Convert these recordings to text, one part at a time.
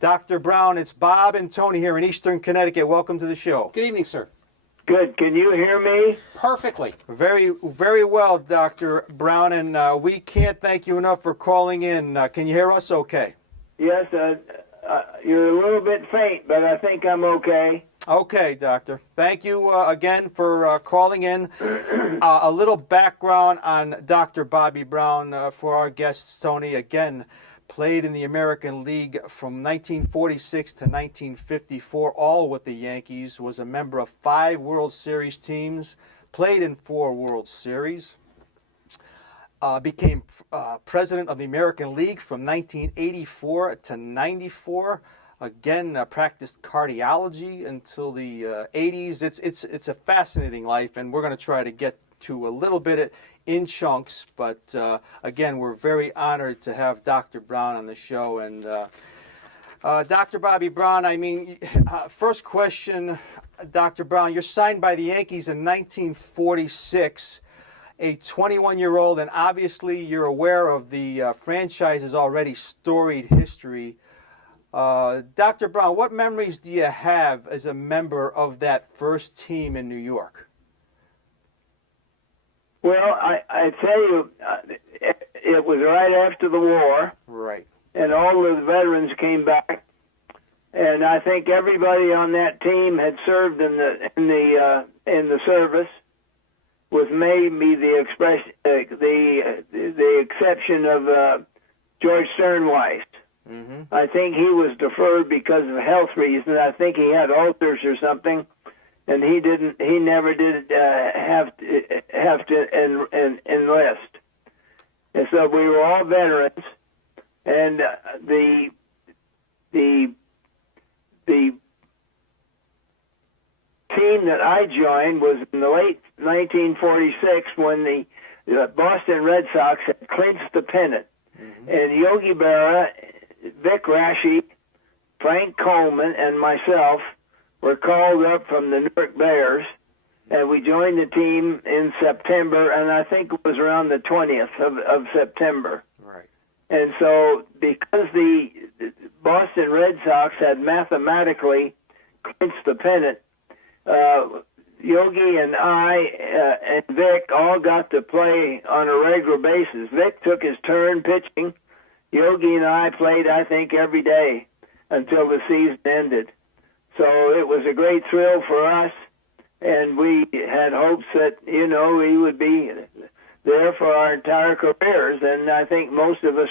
Dr. Brown, it's Bob and Tony here in Eastern Connecticut. Welcome to the show. Good evening, sir. Good. Can you hear me? Perfectly. Very, very well, Dr. Brown, and we can't thank you enough for calling in. Can you hear us okay? Yes, you're a little bit faint, but I think I'm okay. Okay, Doctor. Thank you again for calling in. A little background on Dr. Bobby Brown for our guests. Tony, again, played in the American League from 1946 to 1954, all with the Yankees, was a member of 5 World Series teams, played in 4 World Series, became president of the American League from 1984 to 94. Again, practiced cardiology until the 80s. It's a fascinating life, and we're going to try to get to a little bit in chunks. But again, we're very honored to have Dr. Brown on the show. And Dr. Bobby Brown, I mean, first question, Dr. Brown, you're signed by the Yankees in 1946, a 21-year-old, and obviously you're aware of the franchise's already storied history. Dr. Brown, what memories do you have as a member of that first team in New York? Well, I tell you, it was right after the war. Right. And all the veterans came back, and I think everybody on that team had served in the service, with maybe the exception of George Sternweiss. Mm-hmm. I think he was deferred because of health reasons. I think he had ulcers or something, and he never did have to enlist. And so we were all veterans, and the team that I joined was in the late 1946 when the Boston Red Sox had clinched the pennant. Mm-hmm. And Yogi Berra, Vic Raschi, Frank Coleman, and myself were called up from the Newark Bears, and we joined the team in September, and I think it was around the 20th of September. Right. And so because the Boston Red Sox had mathematically clinched the pennant, Yogi and I and Vic all got to play on a regular basis. Vic took his turn pitching. Yogi and I played, I think, every day until the season ended. So it was a great thrill for us, and we had hopes that, we would be there for our entire careers. And I think most of us,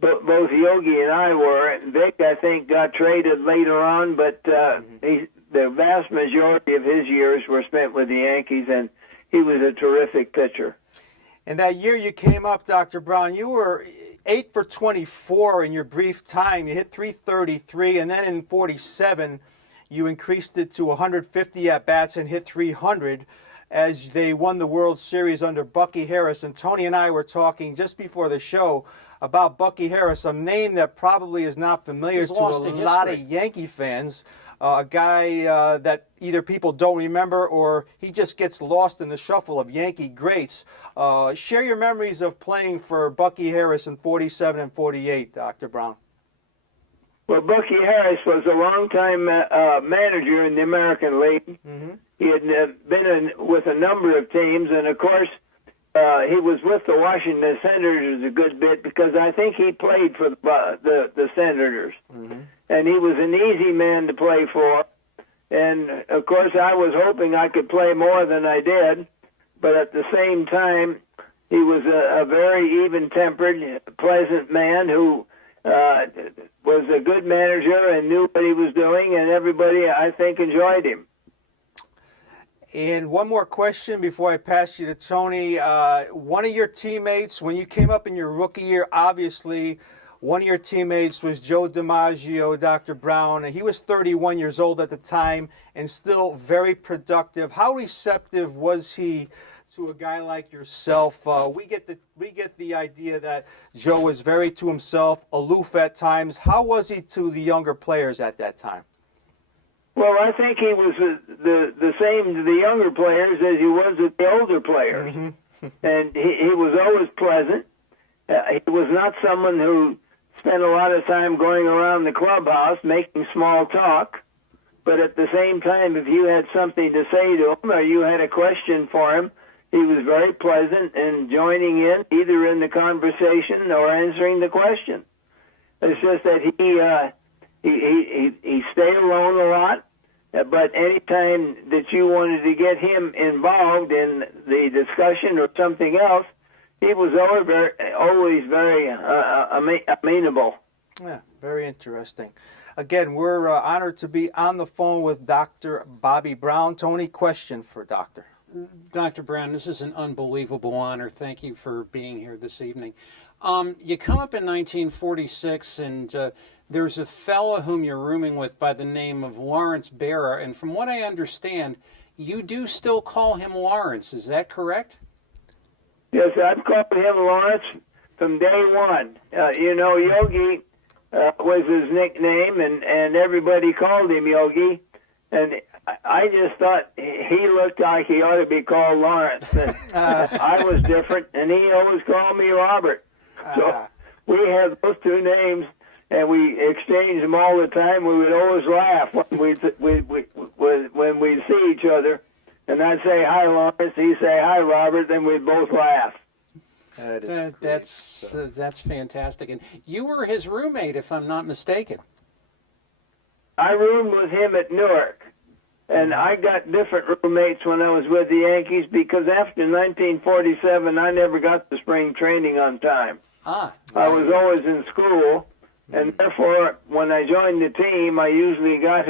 both Yogi and I were. Vic, I think, got traded later on, but the vast majority of his years were spent with the Yankees, and he was a terrific pitcher. And that year you came up, Dr. Brown, you were 8 for 24 in your brief time. You hit .333, and then in 47, you increased it to 150 at-bats and hit .300 as they won the World Series under Bucky Harris. And Tony and I were talking just before the show about Bucky Harris, a name that probably is not familiar to a lot of Yankee fans. A guy that either people don't remember or he just gets lost in the shuffle of Yankee greats. Share your memories of playing for Bucky Harris in 47 and 48, Dr. Brown. Well, Bucky Harris was a longtime manager in the American League. Mm-hmm. He had been with a number of teams, and of course, he was with the Washington Senators a good bit because I think he played for the Senators. Mm-hmm. And he was an easy man to play for. And, of course, I was hoping I could play more than I did. But at the same time, he was a very even-tempered, pleasant man who was a good manager and knew what he was doing. And everybody, I think, enjoyed him. And one more question before I pass you to Tony. One of your teammates, when you came up in your rookie year, obviously, one of your teammates was Joe DiMaggio, Dr. Brown, and he was 31 years old at the time and still very productive. How receptive was he to a guy like yourself? We get the idea that Joe was very to himself, aloof at times. How was he to the younger players at that time? Well, I think he was the same to the younger players as he was with the older players. Mm-hmm. And he was always pleasant. He was not someone who spent a lot of time going around the clubhouse making small talk. But at the same time, if you had something to say to him or you had a question for him, he was very pleasant in joining in, either in the conversation or answering the question. It's just that he stayed alone a lot, but any time that you wanted to get him involved in the discussion or something else, he was always very amenable. Yeah, very interesting. Again, we're honored to be on the phone with Dr. Bobby Brown. Tony, question for Doctor. Dr. Brown, this is an unbelievable honor. Thank you for being here this evening. You come up in 1946, and there's a fellow whom you're rooming with by the name of Lawrence Berra, and from what I understand, you do still call him Lawrence. Is that correct? Yes, I've called him Lawrence from day one. Yogi was his nickname, and everybody called him Yogi, and I just thought he looked like he ought to be called Lawrence. I was different, and he always called me Robert. So we have those two names, and we exchange them all the time. We would always laugh when we see each other, and I'd say, "Hi, Lawrence." He'd say, "Hi, Robert." Then we'd both laugh. That is that's fantastic. And you were his roommate, if I'm not mistaken. I roomed with him at Newark. And I got different roommates when I was with the Yankees because after 1947, I never got to spring training on time. I was always in school, and therefore, when I joined the team, I usually got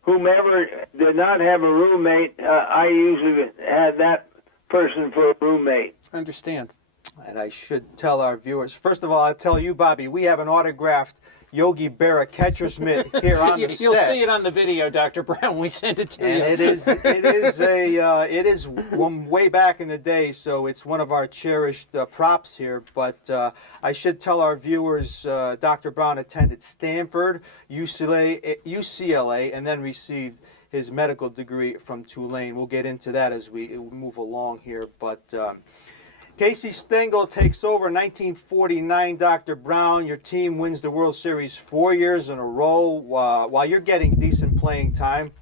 whomever did not have a roommate, I usually had that person for a roommate. I understand. And I should tell our viewers, first of all, I'll tell you, Bobby, we have an autographed Yogi Berra catcher's mitt here on the set. You'll see it on the video, Dr. Brown. We send it to you. And it is from way back in the day, so it's one of our cherished props here. But I should tell our viewers, Dr. Brown attended Stanford, UCLA, and then received his medical degree from Tulane. We'll get into that as we move along here, but. Casey Stengel takes over 1949, Dr. Brown. Your team wins the World Series 4 years in a row while you're getting decent playing time.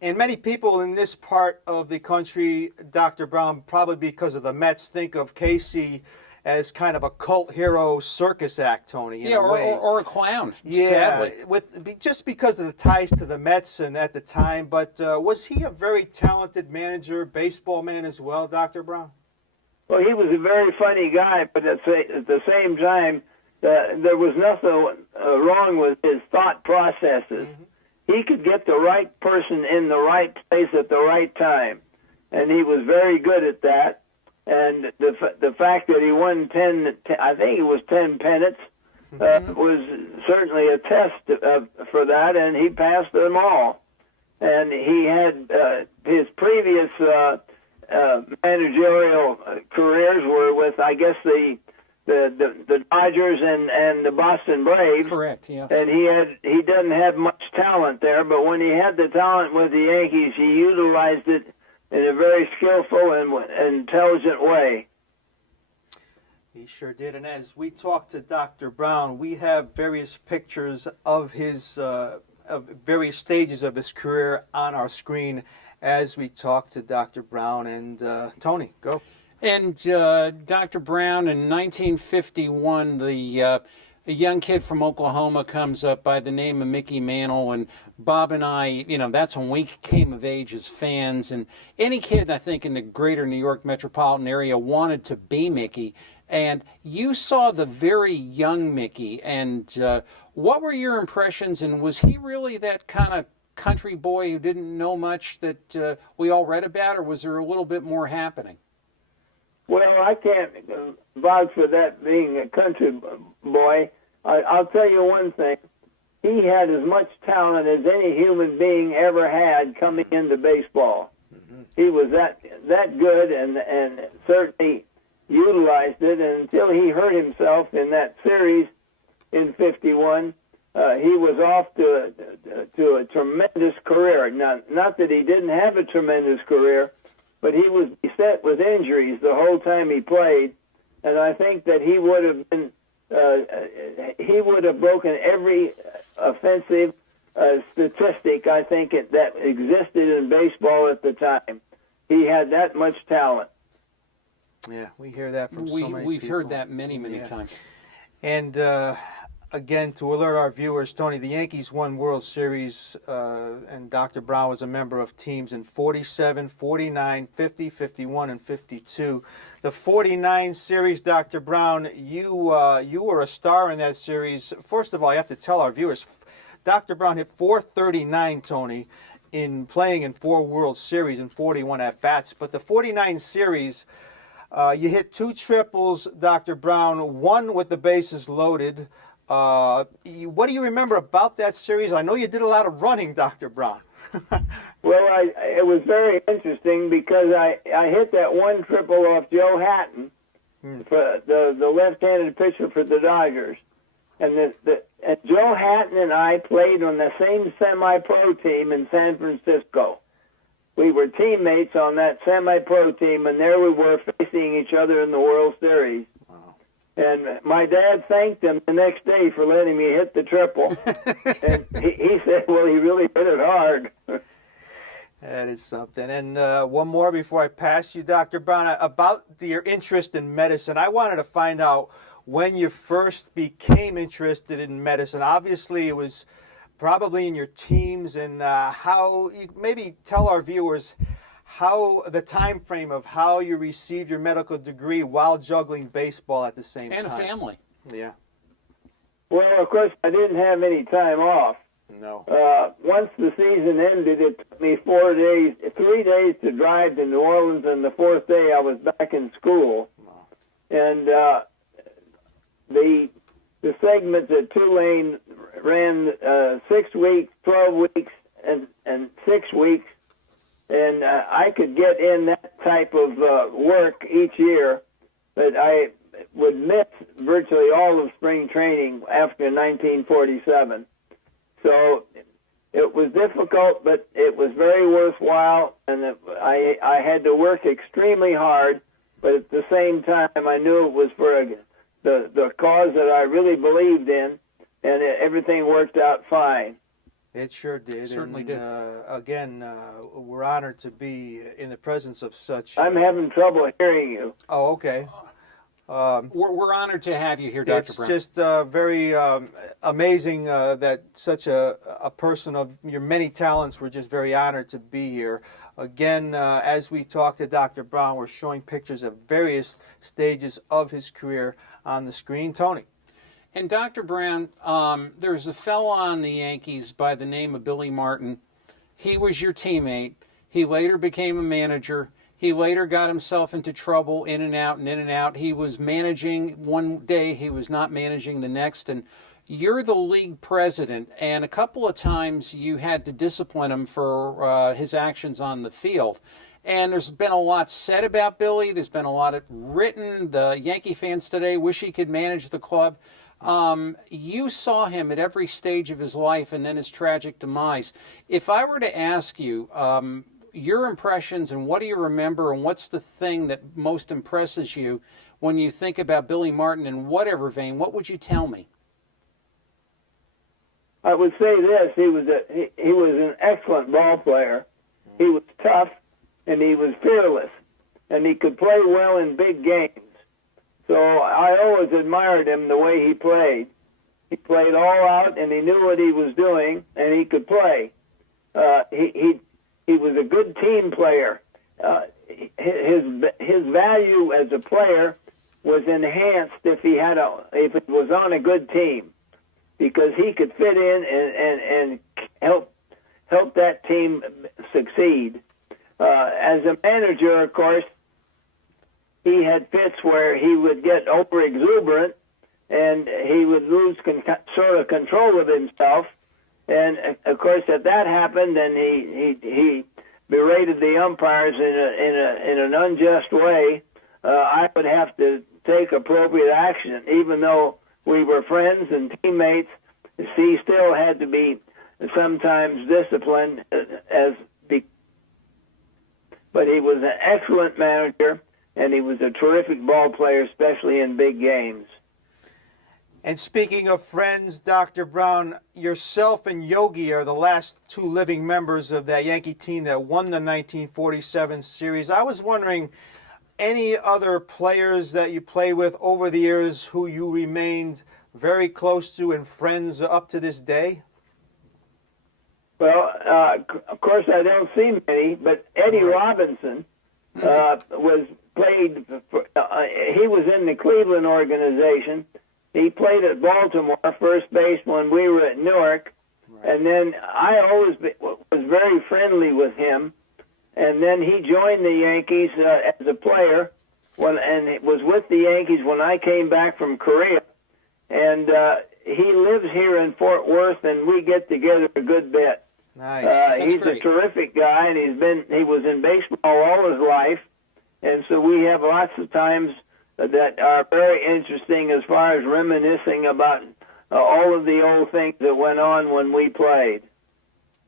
And many people in this part of the country, Dr. Brown, probably because of the Mets, think of Casey as kind of a cult hero circus act, Tony, in a way. Or a clown, yeah, sadly. Just because of the ties to the Mets and at the time. But was he a very talented manager, baseball man as well, Dr. Brown? Well, he was a very funny guy, but at the same time, there was nothing wrong with his thought processes. Mm-hmm. He could get the right person in the right place at the right time, and he was very good at that. And the fact that he won 10 pennants, was certainly a test for that, and he passed them all. And he had his previous managerial careers were with, I guess, the Dodgers and the Boston Braves. Correct. Yes. And he doesn't have much talent there, but when he had the talent with the Yankees, he utilized it in a very skillful and intelligent way. He sure did. And as we talk to Dr. Brown, we have various pictures of his of various stages of his career on our screen as we talk to Dr. Brown. And Tony, go. And Dr. Brown, in 1951, a young kid from Oklahoma comes up by the name of Mickey Mantle, and Bob and I, that's when we came of age as fans. And any kid, I think, in the greater New York metropolitan area wanted to be Mickey. And you saw the very young Mickey. And what were your impressions? And was he really that kind of country boy who didn't know much that we all read about, or was there a little bit more happening? Well, I can't vouch for that being a country boy. I'll tell you one thing. He had as much talent as any human being ever had coming into baseball. Mm-hmm. He was that good and certainly utilized it. And until he hurt himself in that series in 51, he was off to a tremendous career. Not that he didn't have a tremendous career, but he was beset with injuries the whole time he played, and I think that he would have been he would have broken every offensive statistic, I think, that existed in baseball at the time. He had that much talent. Yeah, we hear that from so many We've people. heard that many times. And again, to alert our viewers, Tony, the Yankees won World Series, and Dr. Brown was a member of teams in 47, 49, 50, 51, and 52. The 49 series, Dr. Brown, you were a star in that series. First of all, I have to tell our viewers, Dr. Brown hit .439, Tony, in playing in 4 World Series and 41 at-bats. But the 49 series, you hit 2 triples, Dr. Brown, 1 with the bases loaded. What do you remember about that series? I know you did a lot of running, Dr. Brown. Well, it was very interesting because I hit that 1 triple off Joe Hatton, for the left-handed pitcher for the Dodgers. And Joe Hatton and I played on the same semi-pro team in San Francisco. We were teammates on that semi-pro team, and there we were facing each other in the World Series. Wow. And my dad thanked him the next day for letting me hit the triple. And he said, well, he really hit it hard. That is something. And one more before I pass you, Dr. Brown, about your interest in medicine. I wanted to find out when you first became interested in medicine. Obviously, it was probably in your teens, and how you maybe tell our viewers how the time frame of how you received your medical degree while juggling baseball at the same time. And a family. Yeah. Well, of course, I didn't have any time off. No. Once the season ended, it took me 3 days to drive to New Orleans, and the 4th day I was back in school. Wow. And the segments at Tulane ran 6 weeks, 12 weeks, and 6 weeks, and I could get in that type of work each year, but I would miss virtually all of spring training after 1947. So it was difficult, but it was very worthwhile, and I had to work extremely hard, but at the same time I knew it was for the cause that I really believed in, and everything worked out fine. It sure did. It certainly did. Again, we're honored to be in the presence of such... I'm having trouble hearing you. Oh, okay. We're honored to have you here, Dr. Brown. It's just very amazing that such a person of your many talents, we're just very honored to be here. Again, as we talk to Dr. Brown, we're showing pictures of various stages of his career on the screen. Tony. And Dr. Brown, there's a fellow on the Yankees by the name of Billy Martin. He was your teammate. He later became a manager. He later got himself into trouble, in and out and in and out. He was managing one day, he was not managing the next. And you're the league president, and a couple of times you had to discipline him for his actions on the field. And there's been a lot said about Billy. There's been a lot written. The Yankee fans today wish he could manage the club. You saw him at every stage of his life and then his tragic demise. If I were to ask you your impressions and what do you remember and what's the thing that most impresses you when you think about Billy Martin in whatever vein, what would you tell me? I would say this: he was an excellent ball player. He was tough, and he was fearless, and he could play well in big games. So I always admired him the way he played. He played all out, and he knew what he was doing, and he could play. He was a good team player. His value as a player was enhanced if he was on a good team, because he could fit in and help that team succeed. As a manager, of course, he had fits where he would get over exuberant and he would lose sort of control of himself. And of course, if that happened, then he berated the umpires in an unjust way. I would have to take appropriate action, even though we were friends and teammates. He still had to be sometimes disciplined, but he was an excellent manager, and he was a terrific ball player, especially in big games. And speaking of friends, Dr. Brown, yourself and Yogi are the last two living members of that Yankee team that won the 1947 series. I was wondering, any other players that you play with over the years who you remained very close to and friends up to this day? Well, of course, I don't see many, but Eddie Robinson was played. He was in the Cleveland organization. He played at Baltimore, first base, when we were at Newark, and then I always was very friendly with him. And then he joined the Yankees as a player, and was with the Yankees when I came back from Korea. And he lives here in Fort Worth, and we get together a good bit. Nice. He's great. a terrific guy, and he was in baseball all his life, and so we have lots of times that are very interesting as far as reminiscing about all of the old things that went on when we played.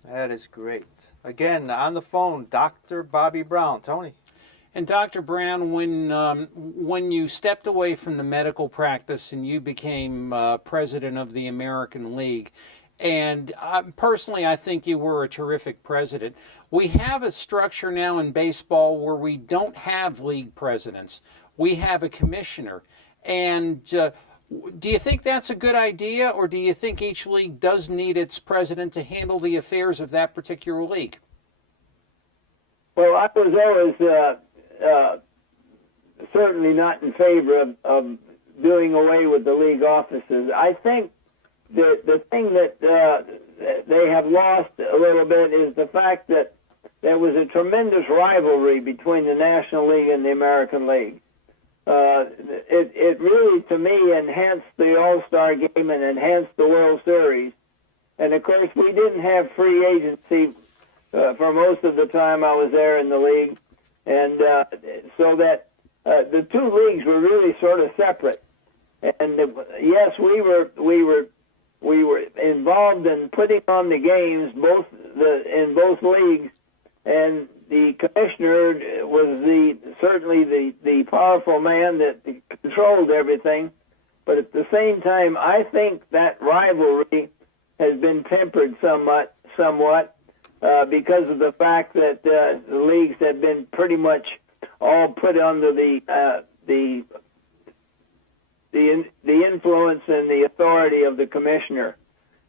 That is great. Again, on the phone, Dr. Bobby Brown. Tony. And Dr. Brown, when you stepped away from the medical practice and you became president of the American League, and personally, I think you were a terrific president. We have a structure now in baseball where we don't have league presidents. We have a commissioner. And do you think that's a good idea, or do you think each league does need its president to handle the affairs of that particular league? Well, I was always certainly not in favor of doing away with the league offices. I think the thing that they have lost a little bit is the fact that there was a tremendous rivalry between the National League and the American League. It really, to me, enhanced the All-Star Game and enhanced the World Series. And, of course, we didn't have free agency for most of the time I was there in the league. And so that the two leagues were really sort of separate. And, yes, we were involved in putting on the games in both leagues, and the commissioner was certainly the powerful man that controlled everything. But at the same time, I think that rivalry has been tempered somewhat because of the fact that the leagues have been pretty much all put under the influence and the authority of the commissioner.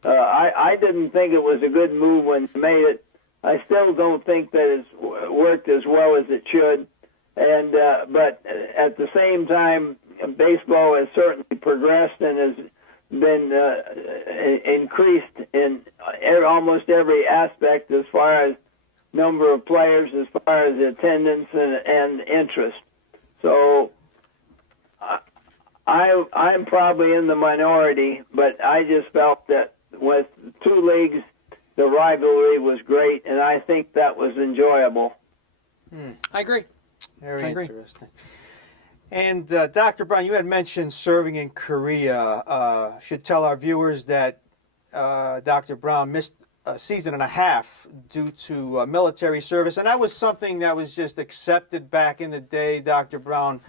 I didn't think it was a good move when they made it. I still don't think that it's worked as well as it should. And but at the same time, baseball has certainly progressed and has been increased in almost every aspect as far as number of players, as far as attendance and interest. So I'm probably in the minority, but I just felt that with two leagues, the rivalry was great, and I think that was enjoyable. I agree. Very I agree. interesting. And Dr. Brown, you had mentioned serving in Korea. Should tell our viewers that Dr. Brown missed a season and a half due to military service, and that was something that was just accepted back in the day, Dr. Brown.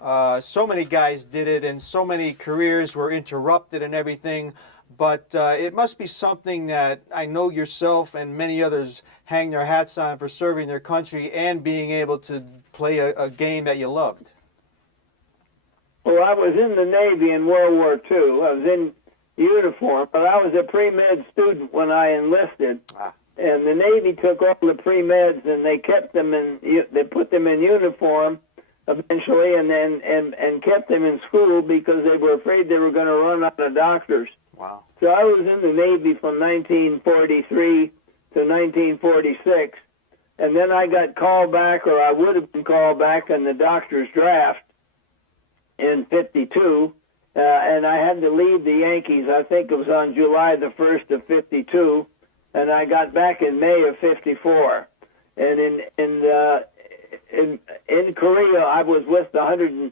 So many guys did it, and so many careers were interrupted and everything. But it must be something that I know yourself and many others hang their hats on for serving their country and being able to play a game that you loved. Well, I was in the Navy in World War II. I was in uniform, but I was a pre-med student when I enlisted. And the Navy took all the pre-meds and they kept them they put them in uniform eventually and kept them in school because they were afraid they were going to run out of doctors. Wow. So I was in the Navy from 1943 to 1946, and then I got called back, or I would have been called back in the doctor's draft in 52, and I had to leave the Yankees. I think it was on July the 1st of 52, and I got back in May of 54. And in Korea, I was with the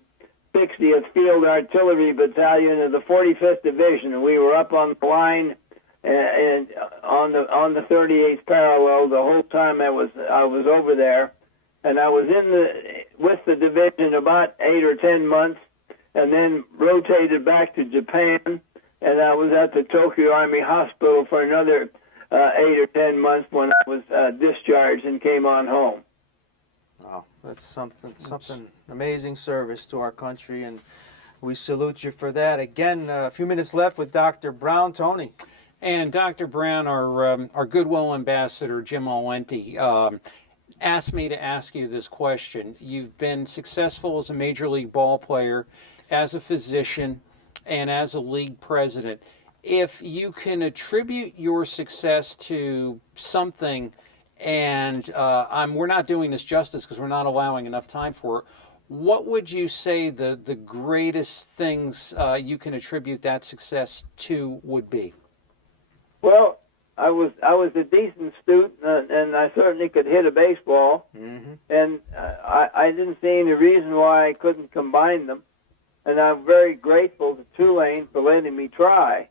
160th Field Artillery Battalion of the 45th Division. We were up on the line and on the 38th parallel the whole time I was over there, and I was with the division about 8 or 10 months, and then rotated back to Japan, and I was at the Tokyo Army Hospital for another 8 or 10 months when I was discharged and came on home. Wow, that's something amazing service to our country, and we salute you for that. Again, a few minutes left with Dr. Brown. Tony. And Dr. Brown, our Goodwill Ambassador, Jim Olenti, asked me to ask you this question. You've been successful as a Major League ball player, as a physician, and as a league president. If you can attribute your success to something, and we're not doing this justice because we're not allowing enough time for it, what would you say the greatest things you can attribute that success to would be? Well, I was a decent student, and I certainly could hit a baseball, and I didn't see any reason why I couldn't combine them. And I'm very grateful to Tulane for letting me try,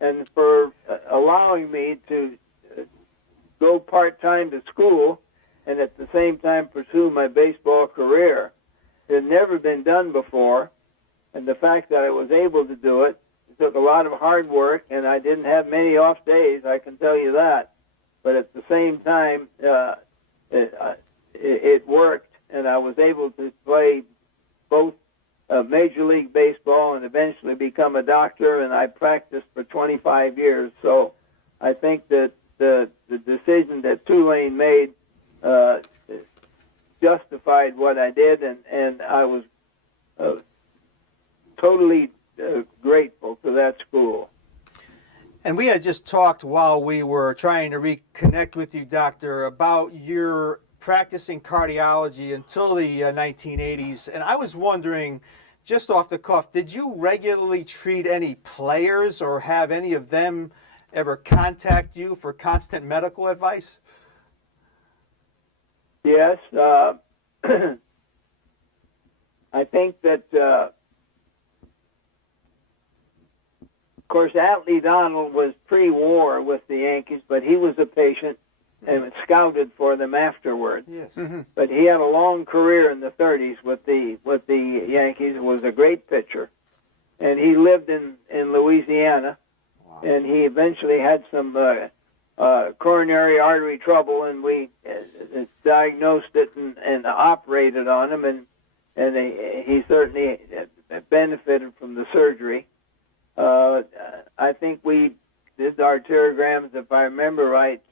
and for allowing me to go part-time to school and at the same time pursue my baseball career. It had never been done before, and the fact that I was able to do it, it took a lot of hard work, and I didn't have many off days, I can tell you that. But at the same time, it worked, and I was able to play both Major League Baseball and eventually become a doctor, and I practiced for 25 years. So I think that the decision that Tulane made justified what I did, and I was totally grateful to that school. And we had just talked while we were trying to reconnect with you, Doctor, about your practicing cardiology until the 1980s. And I was wondering, just off the cuff, did you regularly treat any players or have any of them ever contact you for constant medical advice? Yes. I think that, of course, Atlee Donald was pre-war with the Yankees, but he was a patient and scouted for them afterwards. Yes. But he had a long career in the 30s with the Yankees. Was a great pitcher, and he lived in Louisiana. Wow. And he eventually had some coronary artery trouble, and we diagnosed it and operated on him, and he certainly benefited from the surgery. I think we did arteriograms, if I remember right.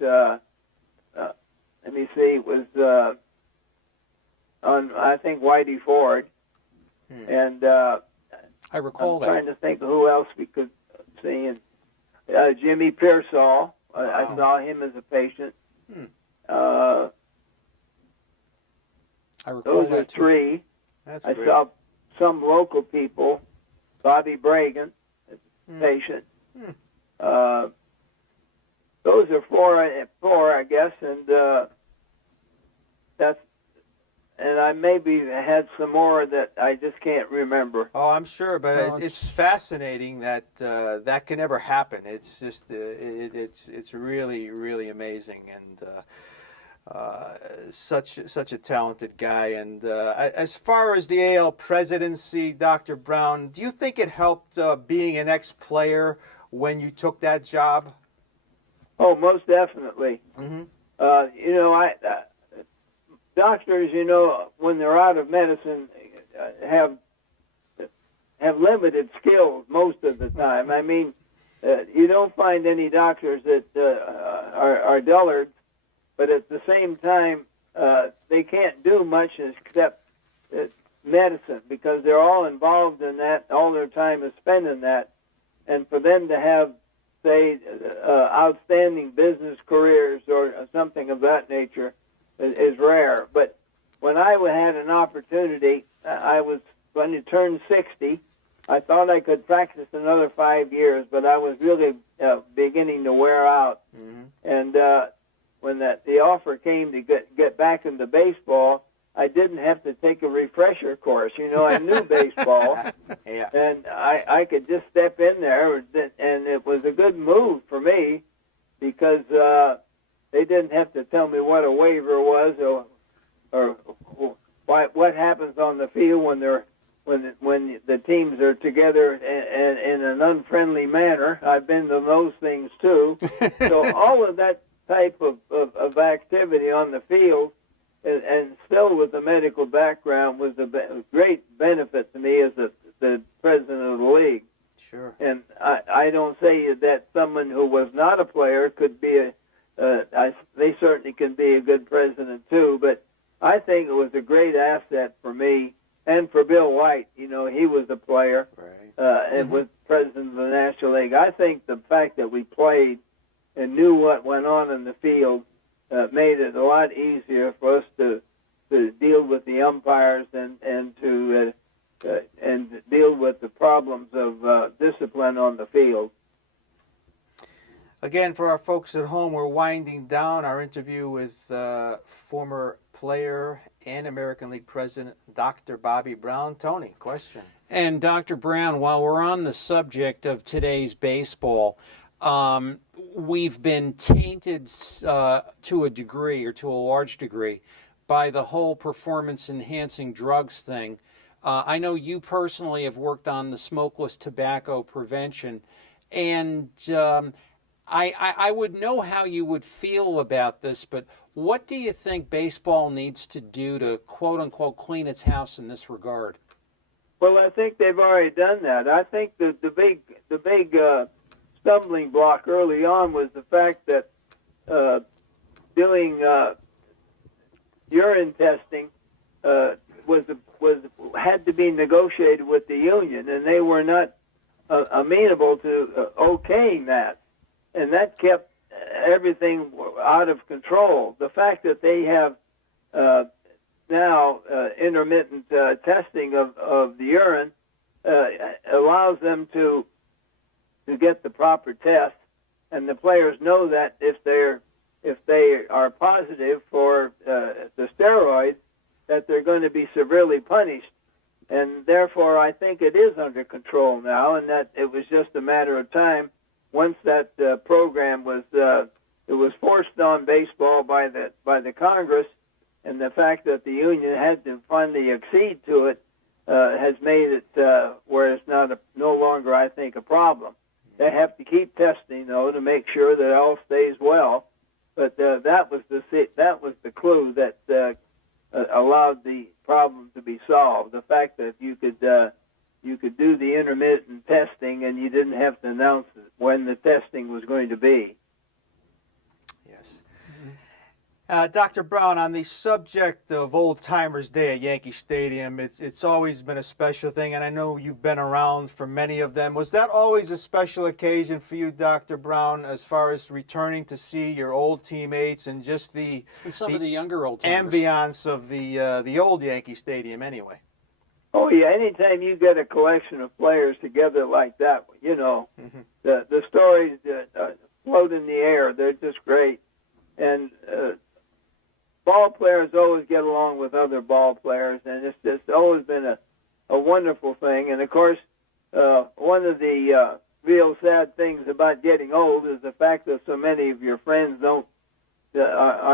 Let me see, it was on, I think, Whitey Ford. And I recall I'm trying to think of who else we could see. And Jimmy Pearsall, I saw him as a patient. I recall those are three. That's I great. saw some local people, Bobby Bragan, as a patient. Those are four, I guess, and and I maybe had some more that I just can't remember. Oh, I'm sure, but it's fascinating that that can ever happen. It's just it's really, really amazing, and such a talented guy. And as far as the AL presidency, Dr. Brown, do you think it helped being an ex-player when you took that job? Oh, most definitely. Doctors, when they're out of medicine, have limited skills most of the time. I mean, you don't find any doctors that are dullards, but at the same time, they can't do much except medicine because they're all involved in that. All their time is spent in that. And for them to have, say, outstanding business careers or something of that nature is rare. But when I had an opportunity, I was going to turn 60. I thought I could practice another 5 years, but I was really beginning to wear out. And when the offer came to get back into baseball, I didn't have to take a refresher course. I knew baseball, and I could just step in there, and it was a good move for me because they didn't have to tell me what a waiver was or what happens on the field when when the teams are together in an unfriendly manner. I've been to those things too. So all of that type of activity on the field, and still with the medical background, was a great benefit to me as the president of the league. Sure. And I don't say that someone who was not a player could be they certainly can be a good president too, but I think it was a great asset for me and for Bill White. You know, he was a player, right. And was president of the National League. I think the fact that we played and knew what went on in the field made it a lot easier for us to deal with the umpires and to deal with the problems of discipline on the field. Again, for our folks at home, we're winding down our interview with former player and American League president, Dr. Bobby Brown. Tony, question. And Dr. Brown, while we're on the subject of today's baseball, we've been tainted to a degree, or to a large degree, by the whole performance-enhancing drugs thing. I know you personally have worked on the smokeless tobacco prevention, and I would know how you would feel about this, but what do you think baseball needs to do to, quote-unquote, clean its house in this regard? Well, I think they've already done that. I think that the big stumbling block early on was the fact that doing urine testing had to be negotiated with the union, and they were not amenable to okaying that. And that kept everything out of control. The fact that they have now intermittent testing of the urine allows them to get the proper test, and the players know that if they are positive for the steroids, that they're going to be severely punished. And therefore, I think it is under control now, and that it was just a matter of time. Once that program was forced on baseball by the Congress, and the fact that the union had to finally accede to it has made it where it's no longer, I think, a problem. They have to keep testing though to make sure that all stays well. But that was the clue that allowed the problem to be solved. The fact that you could do the intermittent testing and you didn't have to announce when the testing was going to be. Yes. Dr. Brown, on the subject of Old Timers Day at Yankee Stadium, it's always been a special thing, and I know you've been around for many of them. Was that always a special occasion for you, Dr. Brown, as far as returning to see your old teammates and just and some of the younger old timers, ambiance of the old Yankee Stadium anyway? Oh, yeah, anytime you get a collection of players together like that, you know, the stories float in the air. They're just great. And ball players always get along with other ball players, and it's just always been a wonderful thing. And, of course, one of the real sad things about getting old is the fact that so many of your friends are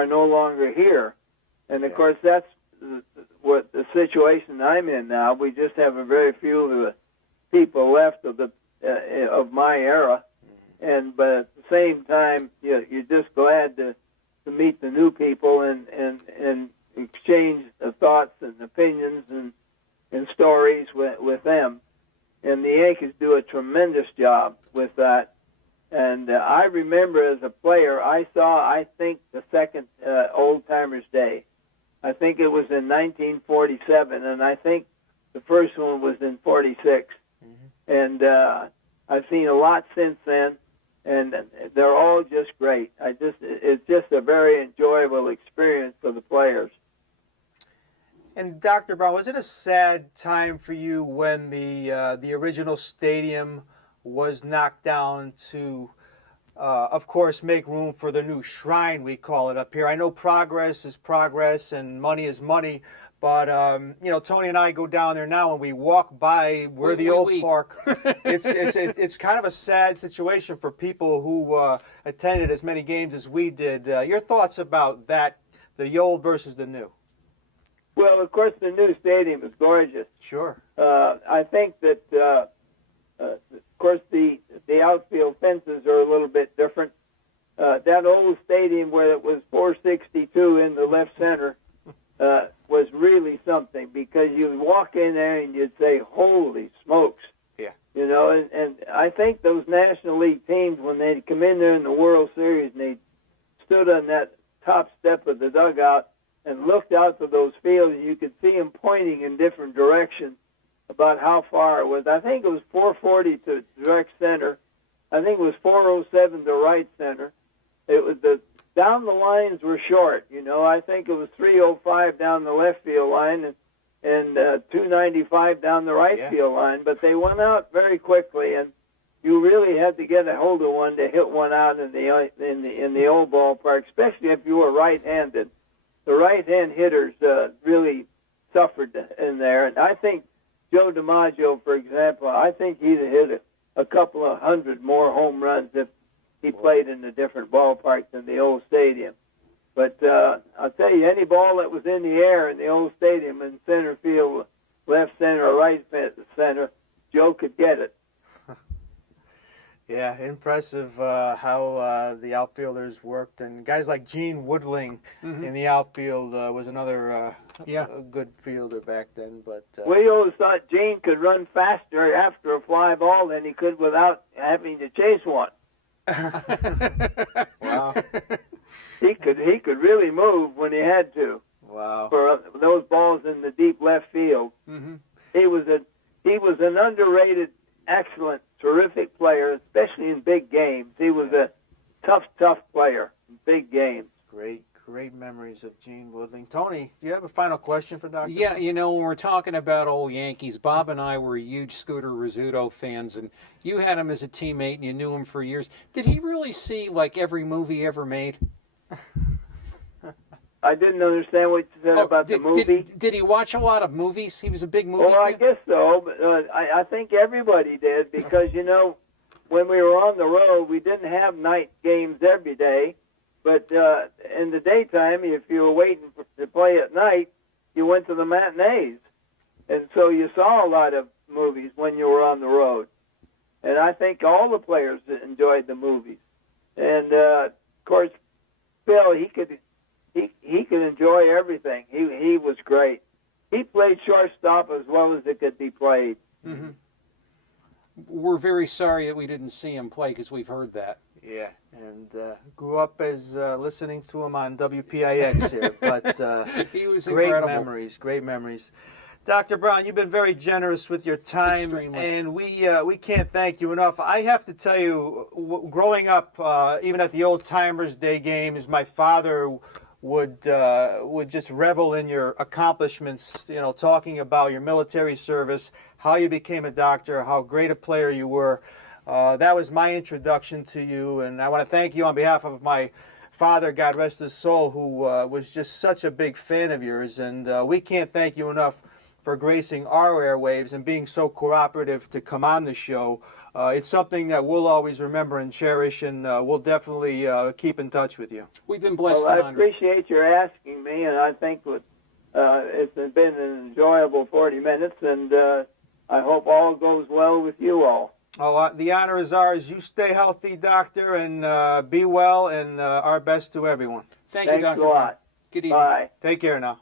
no longer here. And, of course, that's what the situation I'm in now. We just have a very few of the people left of my era, but at the same time, you're just glad to meet the new people and exchange thoughts and opinions and stories with them. And the Yankees do a tremendous job with that. And I remember as a player, I think, the second Old Timers Day. I think it was in 1947, and I think the first one was in 46. And I've seen a lot since then, and they're all just great. It's just a very enjoyable experience for the players. And Dr. Brown, was it a sad time for you when the original stadium was knocked down to, of course, make room for the new shrine, we call it up here? I know progress is progress and money is money, but Tony and I go down there now and we walk by where the old park. It's kind of a sad situation for people who attended as many games as we did. Your thoughts about that, the old versus the new? Well, of course, the new stadium is gorgeous. Sure. I think that, of course, the outfield fences are a little bit different. That old stadium where it was 462 in the left center was really something, because you'd walk in there and you'd say, holy smokes. Yeah. You know, and I think those National League teams, when they'd come in there in the World Series and they stood on that top step of the dugout and looked out to those fields, you could see them pointing in different directions about how far it was. I think it was 440 to direct center. I think it was 407 to right center. It was down the lines were short. You know, I think it was 305 down the left field line and 295 down the right field line. But they went out very quickly, and you really had to get a hold of one to hit one out in the old ballpark, especially if you were right-handed. The right-hand hitters really suffered in there, and I think Joe DiMaggio, for example, I think he'd have hit a couple of hundred more home runs if he played in a different ballpark than the old stadium. But I'll tell you, any ball that was in the air in the old stadium in center field, left center or right center, Joe could get it. Yeah, impressive how the outfielders worked. And guys like Gene Woodling in the outfield was another a good fielder back then. But we always thought Gene could run faster after a fly ball than he could without having to chase one. Wow. He could really move when he had to. Wow. For those balls in the deep left field. Mm-hmm. He was an underrated, excellent, terrific player, especially in big games. He was a tough player in big games. Great memories of Gene Woodling. Tony, do you have a final question for Dr.? Yeah, you know, when we're talking about old Yankees, Bob and I were huge Scooter Rizzuto fans, and you had him as a teammate, and you knew him for years. Did he really see, like, every movie ever made? I didn't understand what you said about the movie. Did he watch a lot of movies? He was a big movie fan? fan? I guess so, but I think everybody did, because, you know, when we were on the road, we didn't have night games every day. But in the daytime, if you were waiting to play at night, you went to the matinees. And so you saw a lot of movies when you were on the road. And I think all the players enjoyed the movies. And, of course, Bill, he could enjoy everything. He was great. He played shortstop as well as it could be played. Mm-hmm. We're very sorry that we didn't see him play, because we've heard that. Yeah, and grew up as listening to him on WPIX here, but he was great incredible. Great memories. Dr. Brown, you've been very generous with your time, and we can't thank you enough. I have to tell you, growing up, even at the Old Timers Day games, my father would just revel in your accomplishments, you know, talking about your military service, how you became a doctor, how great a player you were. That was my introduction to you, and I want to thank you on behalf of my father, God rest his soul, who was just such a big fan of yours, and we can't thank you enough for gracing our airwaves and being so cooperative to come on the show. It's something that we'll always remember and cherish, and we'll definitely keep in touch with you. We've been blessed. Well, I appreciate your asking me, and I think it's been an enjoyable 40 minutes, and I hope all goes well with you all. Well, the honor is ours. You stay healthy, Doctor, and be well, and our best to everyone. Thank you, Dr. Thanks a lot. Good evening. Bye. Take care now.